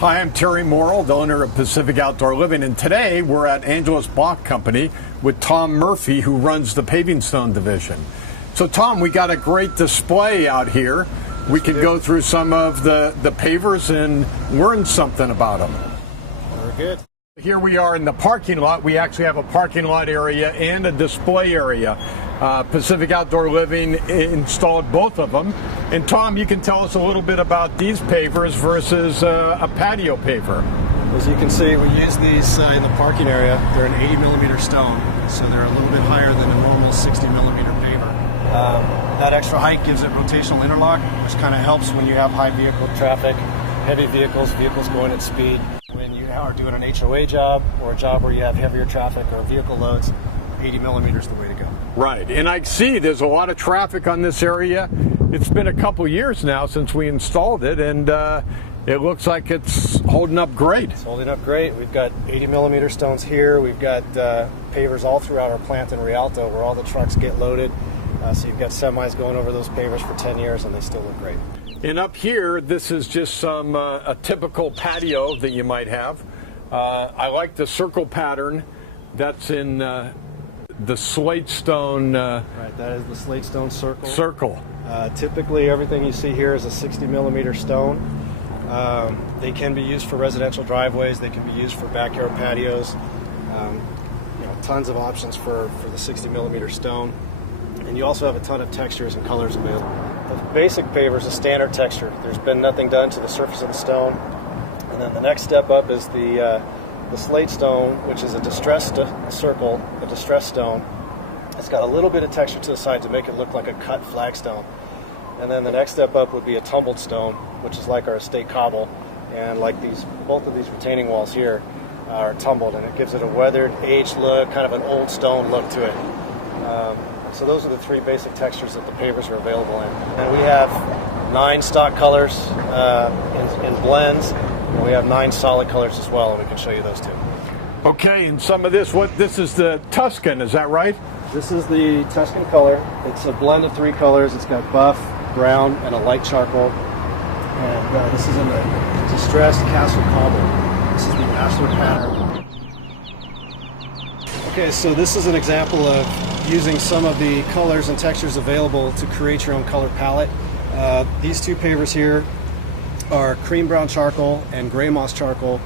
Hi, I'm Terry Morrill, the owner of Pacific Outdoor Living, and today we're at Angelus Block Company with Tom Murphy, who runs the Paving Stone division. So, Tom, we got a great display out here. We can go through some of the pavers and learn something about them. Very good. Here we are in the parking lot. We actually have a parking lot area and a display area. Pacific Outdoor Living installed both of them. And Tom, you can tell us a little bit about these pavers versus a patio paver. As you can see, we use these in the parking area. They're an 80 millimeter stone, so they're a little bit higher than a normal 60 millimeter paver. That extra height gives it rotational interlock, which kind of helps when you have high vehicle traffic, heavy vehicles going at speed. When you are doing an HOA job or a job where you have heavier traffic or vehicle loads, 80 millimeters is the way to go. Right, and I see there's a lot of traffic on this area. It's been a couple years now since we installed it, and it looks like it's holding up great. It's holding up great. We've got 80 millimeter stones here. We've got pavers all throughout our plant in Rialto where all the trucks get loaded. So you've got semis going over those pavers for 10 years, and they still look great. And up here, this is just some a typical patio that you might have. I like the circle pattern. That's in the Slate Stone. Right, that is the Slate Stone circle. Typically, everything you see here is a 60 millimeter stone. They can be used for residential driveways. They can be used for backyard patios. Tons of options for the 60 millimeter stone. And you also have a ton of textures and colors available. The basic paver is a standard texture. There's been nothing done to the surface of the stone. And then the next step up is the Slate Stone, which is a distressed circle, a distressed stone. It's got a little bit of texture to the side to make it look like a cut flagstone. And then the next step up would be a tumbled stone, which is like our estate cobble. And like both of these retaining walls here are tumbled, and it gives it a weathered, aged look, kind of an old stone look to it. So those are the three basic textures that the pavers are available in. And we have 9 stock colors in blends, and we have 9 solid colors as well, and we can show you those too. Okay, and some of this is the Tuscan, is that right? This is the Tuscan color. It's a blend of 3 colors. It's got buff, brown, and a light charcoal. And this is in the distressed castle cobble. This is the ashlar pattern. Okay, so this is an example of using some of the colors and textures available to create your own color palette. These 2 pavers here are cream brown charcoal and gray moss charcoal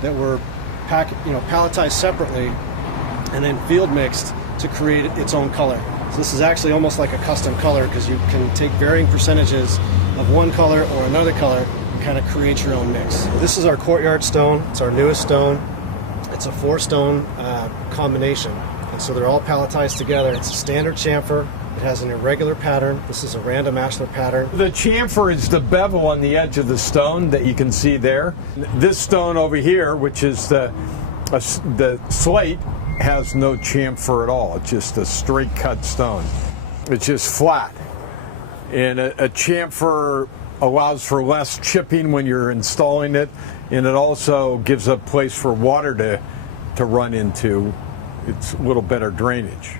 that were palletized separately and then field mixed to create its own color. So this is actually almost like a custom color because you can take varying percentages of one color or another color and kind of create your own mix. This is our Courtyard Stone. It's our newest stone. It's a 4-stone combination, and so they're all palletized together. It's a standard chamfer. It has an irregular pattern. This is a random ashlar pattern. The chamfer is the bevel on the edge of the stone that you can see there. This stone over here, which is the slate, has no chamfer at all. It's just a straight cut stone. It's just flat. And a chamfer allows for less chipping when you're installing it, and it also gives a place for water to run into. It's a little better drainage.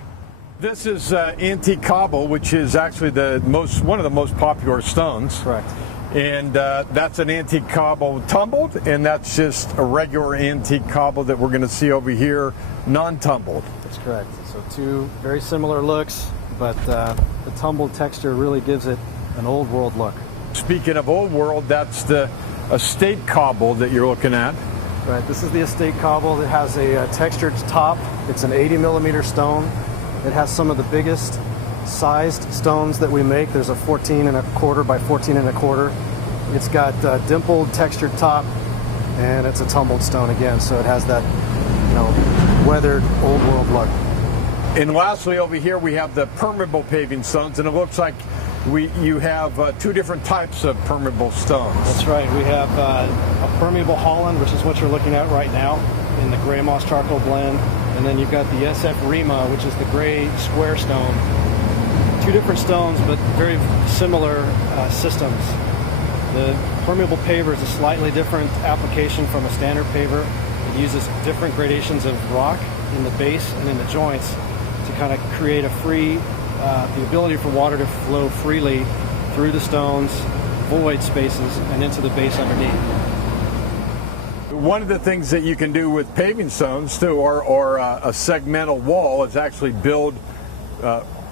This is antique cobble, which is actually one of the most popular stones. Correct. And that's an antique cobble tumbled, and that's just a regular antique cobble that we're going to see over here, non-tumbled. That's correct. So 2 very similar looks, but the tumbled texture really gives it an old world look. Speaking of old world, that's the estate cobble that you're looking at. Right, this is the estate cobble that has a textured top. It's an 80 millimeter stone. It has some of the biggest sized stones that we make. There's a 14 1/4 by 14 1/4. It's got dimpled textured top, and it's a tumbled stone again, so it has that weathered old world look. And lastly, over here we have the permeable paving stones, and it looks like you have 2 different types of permeable stones. That's right. We have a permeable Holland, which is what you're looking at right now in the gray moss charcoal blend, and then you've got the SF Rima, which is the gray square stone. 2 different stones, but very similar systems. The permeable paver is a slightly different application from a standard paver. It uses different gradations of rock in the base and in the joints to kind of create the ability for water to flow freely through the stones, void spaces, and into the base underneath. one of the things that you can do with paving stones too, or a segmental wall, is actually build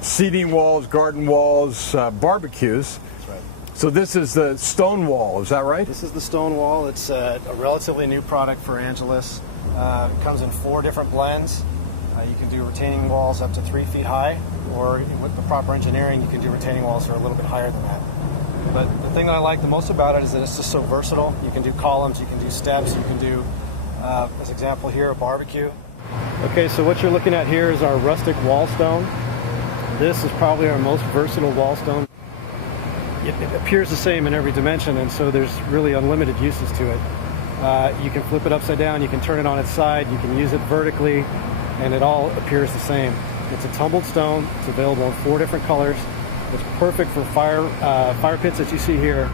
seating walls, garden walls, barbecues. That's right. So this is the stone wall, is that right? This is the stone wall. It's a relatively new product for Angelus. It comes in 4 different blends. You can do retaining walls up to 3 feet high, or with the proper engineering, you can do retaining walls that are a little bit higher than that. But the thing that I like the most about it is that it's just so versatile. You can do columns, you can do steps, you can do, as example here, a barbecue. Okay, so what you're looking at here is our rustic wall stone. This is probably our most versatile wall stone. It appears the same in every dimension, and so there's really unlimited uses to it. You can flip it upside down, you can turn it on its side, you can use it vertically, and it all appears the same. It's a tumbled stone. It's available in 4 different colors. It's perfect for fire pits that you see here.